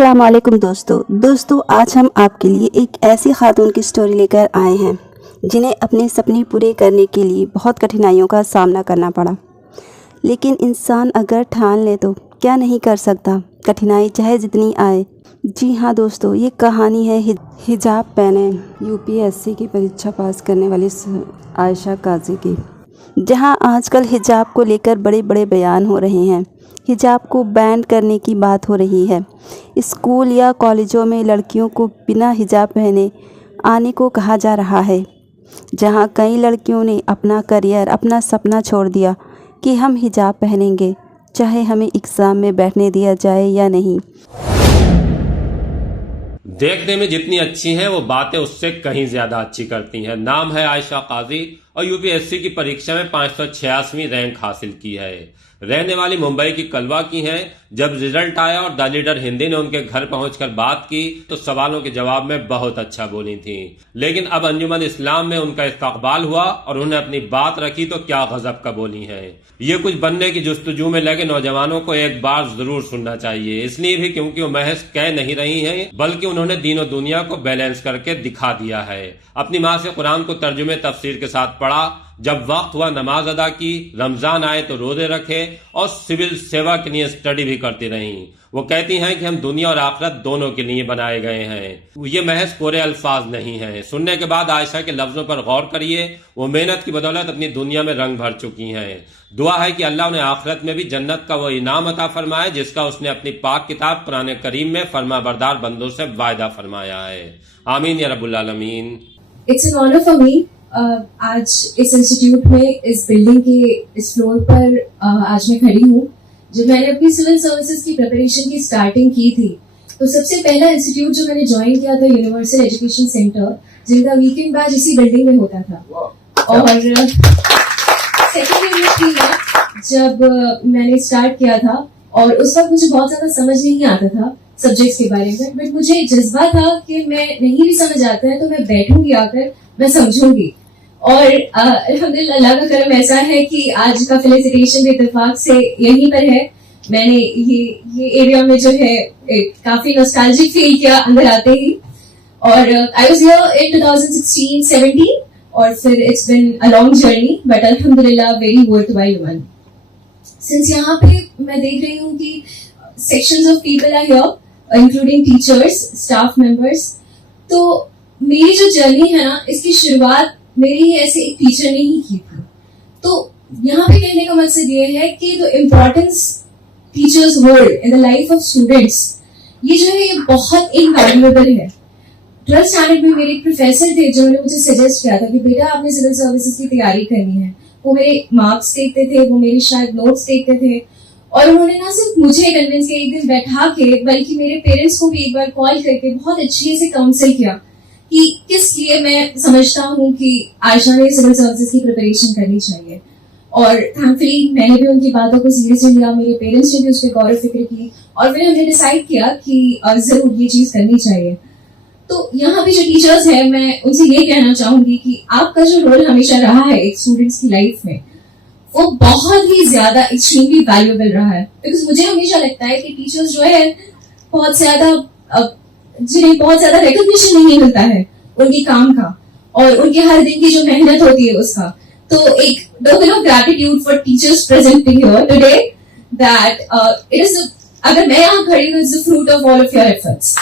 अस्सलाम वालेकुम दोस्तों आज हम आपके लिए एक ऐसी खातून की स्टोरी लेकर आए हैं जिन्हें अपने सपने पूरे करने के लिए बहुत कठिनाइयों का सामना करना पड़ा। लेकिन इंसान अगर ठान ले तो क्या नहीं कर सकता, कठिनाई चाहे जितनी आए। जी हाँ दोस्तों, ये कहानी है हिजाब पहने यूपीएससी की परीक्षा पास करने वाली आयशा काजी की, जहाँ आजकल हिजाब को लेकर बड़े बड़े बयान हो रहे हैं। हिजाब को बैन करने की बात हो रही है। स्कूल या कॉलेजों में लड़कियों को बिना हिजाब पहने आने को कहा जा रहा है, जहां कई लड़कियों ने अपना करियर, अपना सपना छोड़ दिया कि हम हिजाब पहनेंगे, चाहे हमें एग्ज़ाम में बैठने दिया जाए या नहीं। देखने में जितनी अच्छी हैं वो बातें उससे कहीं ज्यादा अच्छी करती हैं। नाम है आयशा काजी और यूपीएससी की परीक्षा में 586वीं रैंक हासिल की है। रहने वाली मुंबई की कलवा की हैं। जब रिजल्ट आया और द लीडर हिंदी ने उनके घर पहुंचकर बात की तो सवालों के जवाब में बहुत अच्छा बोली थी। लेकिन अब अंजुमन इस्लाम में उनका इस्तकबाल हुआ और उन्हें अपनी बात रखी तो क्या गजब का बोली है। ये कुछ बनने की जुस्तजू में लगे नौजवानों को एक बार जरूर सुनना चाहिए, इसलिए भी क्योंकि वो महज कह नहीं रही हैं बल्कि उन्होंने दीनों दुनिया को बैलेंस करके दिखा दिया है। अपनी माँ से कुरान को तर्जुमे तफसीर के साथ पढ़ा, जब वक्त हुआ नमाज अदा की, रमजान आए तो रोजे रखे और सिविल सेवा के लिए स्टडी भी करती रहीं। वो कहती हैं कि हम दुनिया और आखिरत दोनों के लिए बनाए गए हैं। ये महज कोरे अल्फाज नहीं हैं। सुनने के बाद आयशा के लफ्जों पर गौर करिए। वो मेहनत की बदौलत अपनी दुनिया में रंग भर चुकी हैं। दुआ है कि अल्लाह उन्हें आखिरत में भी जन्नत का वो इनाम अता फरमाए जिसका उसने अपनी पाक किताब कुरान करीम में फरमाबरदार बंदों से वायदा फरमाया है। आमीन या रब्बुल आलमीन। It's an honour for me. आज इस इंस्टीट्यूट में, इस बिल्डिंग के इस फ्लोर पर आज मैं खड़ी हूँ। जब मैंने अपनी सिविल सर्विसेज की प्रिपरेशन की स्टार्टिंग की थी तो सबसे पहला इंस्टीट्यूट जो मैंने ज्वाइन किया था यूनिवर्सल एजुकेशन सेंटर, जिनका वीकेंड बैच इसी बिल्डिंग में होता था। और सेकेंड ईयर थी जब मैंने स्टार्ट किया था और उस वक्त मुझे बहुत ज्यादा समझ नहीं आता था सब्जेक्ट्स के बारे में, बट मुझे जज्बा था कि मैं नहीं भी समझ आता है तो मैं बैठूंगी आकर, मैं समझूंगी। और अल्हम्दुलिल्लाह अल्लाह का करम ऐसा है कि आज का फेलिसिटेशन भी इत्तेफाक से यहीं पर है। मैंने ये एरिया में जो है काफी नॉस्टैल्जिक फील किया अंदर आते ही। और आई वाज हियर इन 2016-17 और फिर it's been a long journey but अल्हम्दुलिल्लाह वेरी वर्थवाइल वन। सिंस यहाँ पे मैं देख रही हूँ कि sections of people are here including teachers, staff members, तो मेरी जो जर्नी है ना, इसकी शुरुआत मेरी ऐसे एक टीचर ने ही की थी। तो यहाँ पे कहने का मकसद ये है कि the importance teachers hold in the life of students, ये जो है ये बहुत इनवैल्यूएबल है। 12th स्टैंडर्ड में मेरे एक प्रोफेसर थे जिन्होंने मुझे सजेस्ट किया था कि बेटा आपने सिविल सर्विसेज की तैयारी करनी है। वो मेरे मार्क्स देखते थे, वो मेरे शायद नोट्स देखते थे और उन्होंने ना सिर्फ मुझे कन्विंस किया एक दिन बैठा के, बल्कि मेरे पेरेंट्स को भी एक बार कॉल करके बहुत अच्छे से काउंसिल किया कि किस लिए मैं समझता हूँ कि आयशा ने सिविल सर्विसेज की प्रिपरेशन करनी चाहिए। और थैंकफुली मैंने भी उनकी बातों को सीरियसली लिया, मेरे पेरेंट्स ने भी उस पर गौर फिक्र की और फिर हमने डिसाइड किया कि जरूर ये चीज करनी चाहिए। तो यहाँ पे जो टीचर्स है, मैं उनसे ये कहना चाहूंगी कि आपका जो रोल हमेशा रहा है एक स्टूडेंट्स की लाइफ में, वो बहुत ही ज्यादा एक्सट्रीमली वैल्यूएबल रहा है। बिकॉज मुझे हमेशा लगता है कि टीचर्स जो है बहुत ज्यादा जिन्हें बहुत ज्यादा रिकॉग्निशन नहीं मिलता है उनके काम का और उनके हर दिन की जो मेहनत होती है उसका। तो एक token of gratitude for teachers presenting here today that it is, अगर मैं यहाँ खड़ी हूँ, it's the fruit of all of your efforts.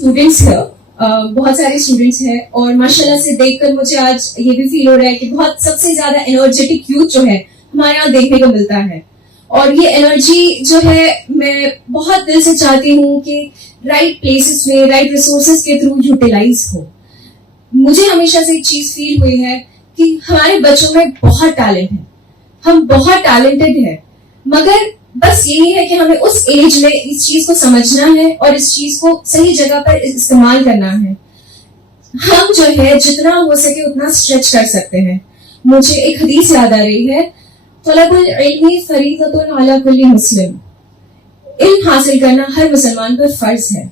Students है, बहुत सारे स्टूडेंट्स हैं और माशाल्लाह से देखकर मुझे आज ये भी फील हो रहा है कि बहुत सबसे ज्यादा एनर्जेटिक यूथ जो है हमारे यहाँ देखने को मिलता है। और ये एनर्जी जो है मैं बहुत दिल से चाहती हूँ कि राइट प्लेसेस में, राइट रिसोर्सेज के थ्रू यूटिलाइज हो। मुझे हमेशा से एक चीज फील हुई है कि हमारे बच्चों में बहुत टैलेंट है, हम बहुत टैलेंटेड है, मगर बस यही है कि हमें उस एज में इस चीज को समझना है और इस चीज को सही जगह पर इस्तेमाल करना है। हम जो है जितना हो सके उतना स्ट्रेच कर सकते हैं। मुझे एक हदीस याद आ रही है, तलबुल इल्मी फरीदतुन अला कुल्ली मुस्लिम, इल्म हासिल करना हर मुसलमान पर फर्ज है।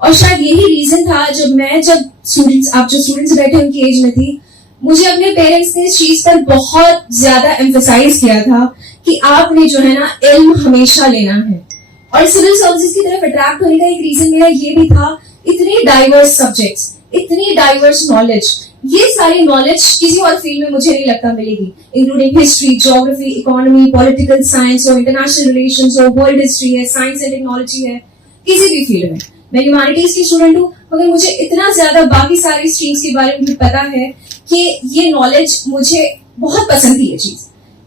और शायद यही रीजन था जब स्टूडेंट्स, आप जो स्टूडेंट्स बैठे उनकी एज में थी, मुझे अपने पेरेंट्स ने इस चीज पर बहुत ज्यादा एम्फसाइज किया था कि आपने जो है ना इल्म हमेशा लेना है। और सिविल सर्विसेज की तरफ अट्रैक्ट होने का एक रीजन मेरा ये भी था, इतने डाइवर्स सब्जेक्ट्स, इतनी डाइवर्स नॉलेज, ये सारी नॉलेज किसी और फील्ड में मुझे नहीं लगता मिलेगी, including history, geography, economy, political science हो, इंटरनेशनल रिलेशंस हो, वर्ल्ड हिस्ट्री है, साइंस एंड टेक्नोलॉजी है, किसी भी फील्ड में। मैं ह्यूमैनिटीज की स्टूडेंट हूँ, मगर मुझे इतना ज्यादा बाकी सारी स्ट्रीम्स के बारे में भी पता है कि ये नॉलेज मुझे बहुत पसंद थी, ये चीज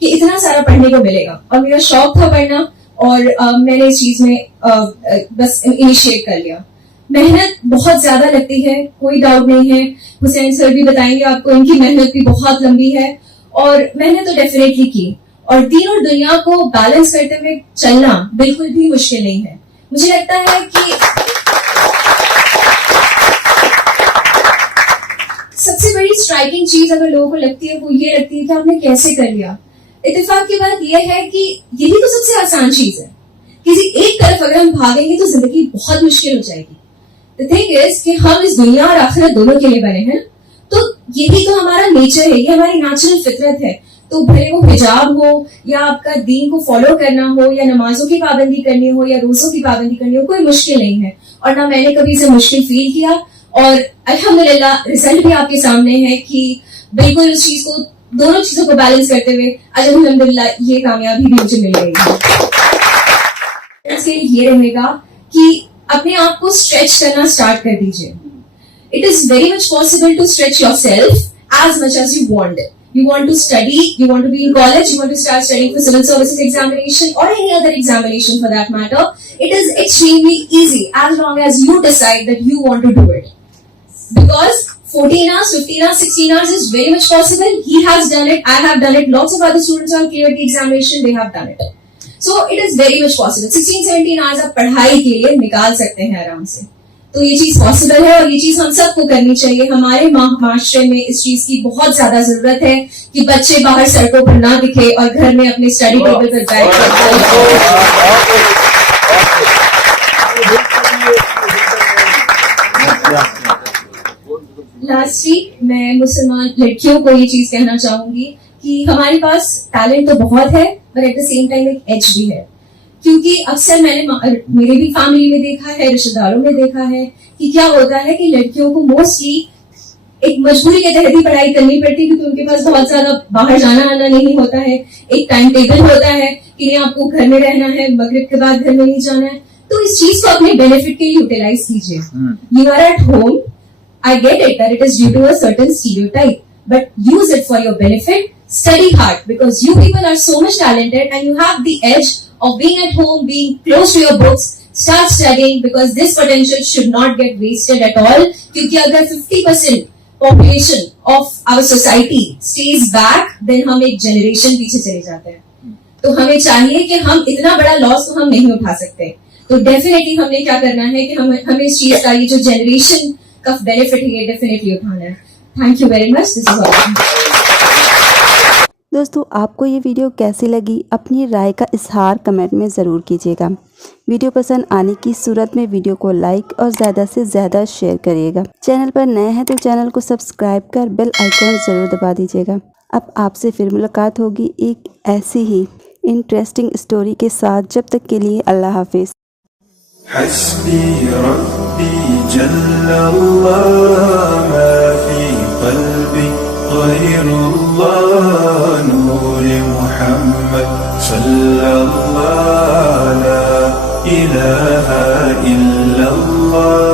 कि इतना सारा पढ़ने को मिलेगा, और मेरा शौक था पढ़ना, और मैंने इस चीज में बस इनिशिएट कर लिया। मेहनत बहुत ज्यादा लगती है, कोई डाउट नहीं है, हुसैन सर भी बताएंगे आपको, इनकी मेहनत भी बहुत लंबी है, और मैंने तो डेफिनेटली की। और दीन और दुनिया को बैलेंस करते हुए चलना बिल्कुल भी मुश्किल नहीं है। मुझे लगता है कि सबसे बड़ी स्ट्राइकिंग चीज अगर लोगों को लगती है वो ये लगती है कि आपने कैसे कर लिया। इत्तेफाक की बात यह है कि यही तो सबसे आसान चीज है। किसी एक तरफ अगर हम भागेंगे तो जिंदगी बहुत मुश्किल हो जाएगी। द थिंग इज कि हम इस दुनिया और आखिरत दोनों के लिए बने हैं, तो यही तो हमारा नेचर है, ये हमारी नेचुरल फितरत है। तो भले वो हिजाब हो, या आपका दीन को फॉलो करना हो, या नमाजों की पाबंदी करनी हो, या रोजों की पाबंदी करनी हो, कोई मुश्किल नहीं है। और ना मैंने कभी इसे मुश्किल फील किया, और अल्हम्दुलिल्लाह रिजल्ट भी आपके सामने है कि बिल्कुल उस चीज को, दोनों चीजों को बैलेंस करते हुए आज अल्हम्दुलिल्लाह ये कामयाबी भी मुझे मिल रही है। इसके लिए ये रहेगा कि अपने आप को स्ट्रेच करना स्टार्ट कर दीजिए। It is very much possible to stretch yourself as much as you want. You want to study, you want to be in college, you want to start studying for civil services examination or any other examination for that matter. It is extremely easy as long as you decide that you want to do it. Because 14 hours, 15 hours, 16 hours is very much possible. He has done it, I have done it, lots of other students have cleared the examination, they have done it. So it is very much possible. 16-17 hours आप पढ़ाई के लिए निकाल सकते हैं आराम से। तो ये चीज पॉसिबल है, और ये चीज हम सबको करनी चाहिए। हमारे माशरे में इस चीज की बहुत ज्यादा जरूरत है कि बच्चे बाहर सड़कों पर ना दिखे और घर में अपने स्टडी टेबल पर बैठ लास्टली मैं मुसलमान लड़कियों को ये चीज कहना चाहूंगी कि हमारे पास टैलेंट तो बहुत है, पर एट द सेम टाइम एक एज भी है। क्योंकि अक्सर मैंने मेरे भी फैमिली में देखा है, रिश्तेदारों में देखा है कि क्या होता है कि लड़कियों को मोस्टली एक मजबूरी के तहत ही पढ़ाई करनी पड़ती है, क्योंकि उनके पास बहुत ज्यादा बाहर जाना आना नहीं होता है। एक टाइम टेबल होता है कि नहीं आपको घर में रहना है, मगरिब के बाद घर में नहीं जाना है। तो इस चीज को अपने बेनिफिट के लिए यूटिलाइज कीजिए। You are at home, I get it that it is due to a certain stereotype, but use it for your benefit. Study hard because you people are so much talented and you have the edge of being at home, being close to your books. Start studying because this potential should not get wasted at all. क्योंकि अगर 50% population of our society stays back, then हम एक generation पीछे चले जाते हैं। तो हमें चाहिए कि हम इतना बड़ा लॉस तो हम नहीं उठा सकते। तो डेफिनेटली हमने क्या करना है कि हमें इस चीज का ये जो जनरेशन का बेनिफिट है ये डेफिनेटली उठाना है। Thank you very much. This is all. दोस्तों, आपको ये वीडियो कैसी लगी, अपनी राय का इजहार कमेंट में ज़रूर कीजिएगा। वीडियो पसंद आने की सूरत में वीडियो को लाइक और ज़्यादा से ज़्यादा शेयर करिएगा। चैनल पर नए हैं तो चैनल को सब्सक्राइब कर बेल आइकॉन ज़रूर दबा दीजिएगा। अब आपसे फिर मुलाकात होगी एक ऐसी ही इंटरेस्टिंग स्टोरी के साथ। जब तक के लिए अल्लाह हाफिज़। हस्बी रब्बी जल्लल्लाह मा फी क़ल्बी ग़ैरुल्लाह नूर मुहम्मद सल्लल्लाह ला इलाहा इल्लल्लाह